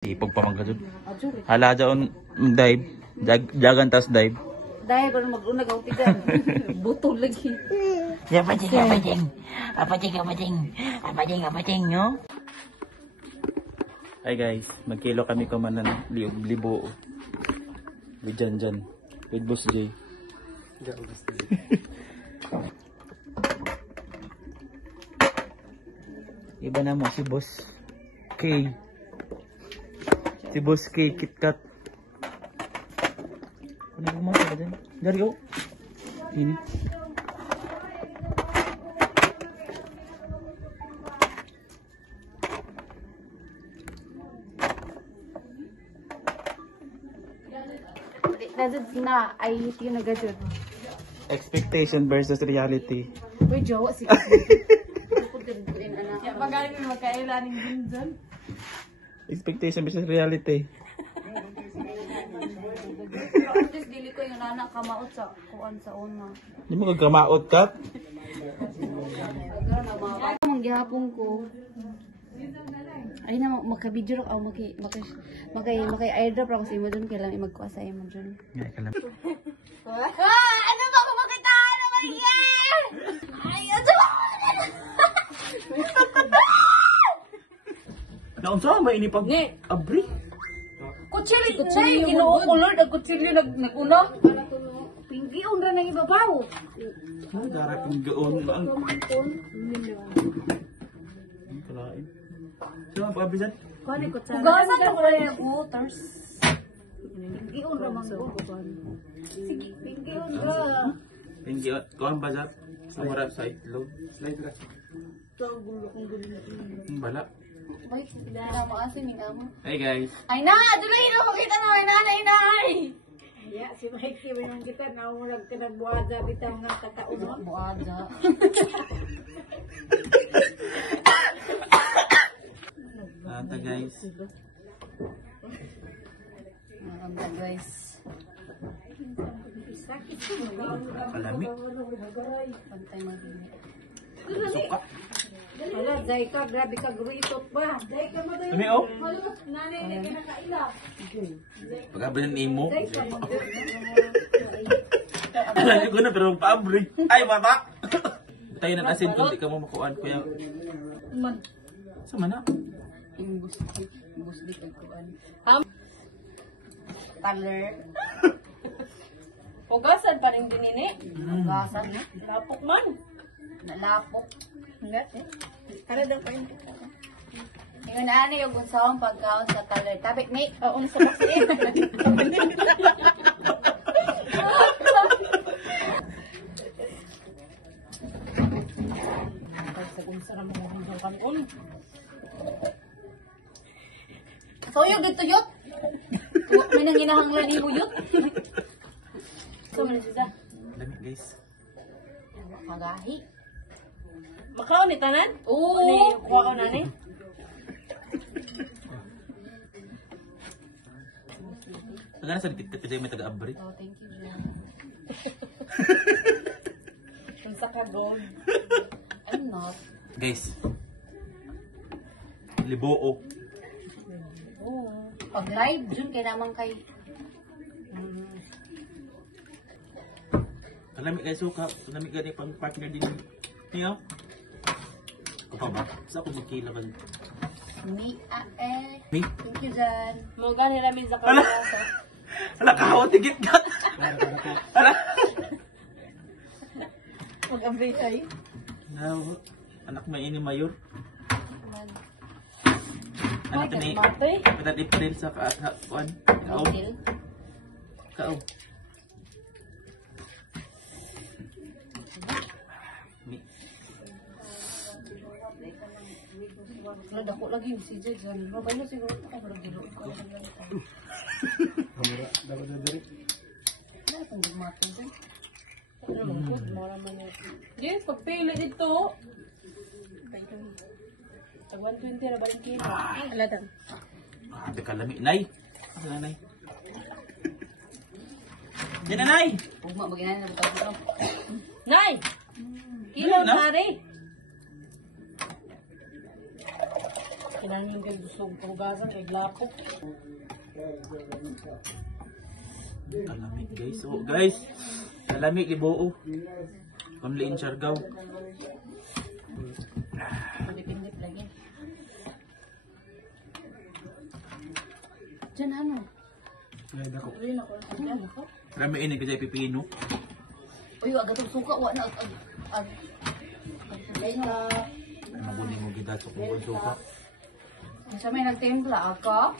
Ipog pa magkajud. Hala daon mag-dive. Jagan tas dive. Dahil ba mag-una ka utigan. Butol lagi. Apating, no? Hi guys, magkilo kami kumanan libo. With Jan. With Boss J. Iba na mo si Boss K. Si Boss K, KitKat. Ano yung mga ka dyan? Dari oh. Ini. Nadad na ay yung nagadod. Expectation versus reality. Uy, jowa si Ya, magaling mo magkailaning din dyan. Expectation versus reality. Pero at least dili ko yung anak kamaot sa kuan sa una. Hindi mo kagamaot ka? Ang gihapon ko. Ay na makabidyo ako makay airdrop ako sa imo dun kailang magkuha sa imo dun. Nga ka lang. Ano ba ko makita naman yan? Ay, ano ba? Naunsa ba ini pag abri? Kutsilyo, kinuha ko Lord, ang kutsilyo nag-una. Pinggion ra nang ibabaw. Ano darating gaon ang kalain. So ang pabisan? Hugasan ko pala yung waters. Pinggion ra man ko. Sige, pinggion ra. Thank you. Kuan bazar sa mura sa itlog. Slide ra. Bala. Ay, dala mo kasi minamo. Hey guys. Ay na, dulay na makita na may nanay. Ya, si Mikey, minang kita, naumurag ka ng buwaza, bitang nga kataon. Buada. Ata guys. Anda guys. Kalami. Pantay magini. Suka. Wala, zay ka, grabe ka, gruitot ba? Zay ka mo Tumi oh. nanay na kinakaila. Pag abri ng imo. Alam ko na pero paabri. Ay bata. Tayo ng asin kung di ka mo makuan kuya. Man. Sa mana? Yung busdi kay kuan. Color. Hugasan pa rin dinini. Gasan na. Lapok man. Nalapok. Hanggat eh. Para daw pa yung kita. Ingon ani yung unsahon pagkaon sa color. Tabik ni. Oo, sa baksiin. Sa unsa na mga hanggang kanon. Soyo dito yut. May nang ginahanglan ni mo yut. So, man siya. Dami guys. Magahi. Makaw ni tanan? Oo. Ni kuha ko na ni. Taga na sa dikit kasi may taga abri. Oh, thank you, Jen. Unsa ka gold. I'm not. Guys. Liboo. Oo. Pag live, Jun, kay naman kay... Kalami guys suka. Kalami gani pang partner din. Niyo. Ko pa ba? Sa ako magkila ba? Me. Me? Thank you, Jen. Mo gani namin sa Ala. kanila. Ala kaho tigit ka. Ala. Mag-update ay. Now, anak may ini mayor. Ay, Anak ni katmatay. Kita dipil sa kuan. Kao. Hotel. Kao. Mi. Wala, dako lagi yung si Jen. Mabay na siguro. Ay, wala gilo. Kamera dapat dari. Wala akong gumati, Jen. Ano naman po? Mara man yun. Yes, pagpili dito. Tag 120 na ba yung kilo? Aladan. Ada kalami nay. Asa nay? Yan nay. Ugma, maginan na bitaw. Nay! Kilo Na? pare! Kailangan yung gusto kong pugasan, kay glapot. Kalamig guys. Oh guys. Kalamig ibuo. Pamliin Siargao. Pindip lagi. Diyan ano? Ay nako. Rin ako lang ako. Rami ini kasi pipino. Uy, agad ang suka. Wa na. Mabuni mo gid sa kung suka. Sa may nagtimpla ako.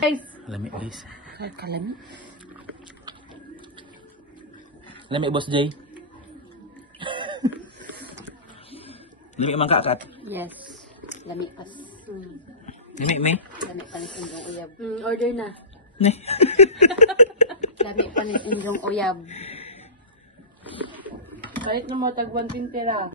Guys. Lamig guys. Kalami. Lamig Boss Jay. Lamig man kakat. Yes. Lami pas. Lamig me. Lami panis inyong uyab. Order na. Ne. Lami panis inyong uyab. Kahit na mo tag 120 ra.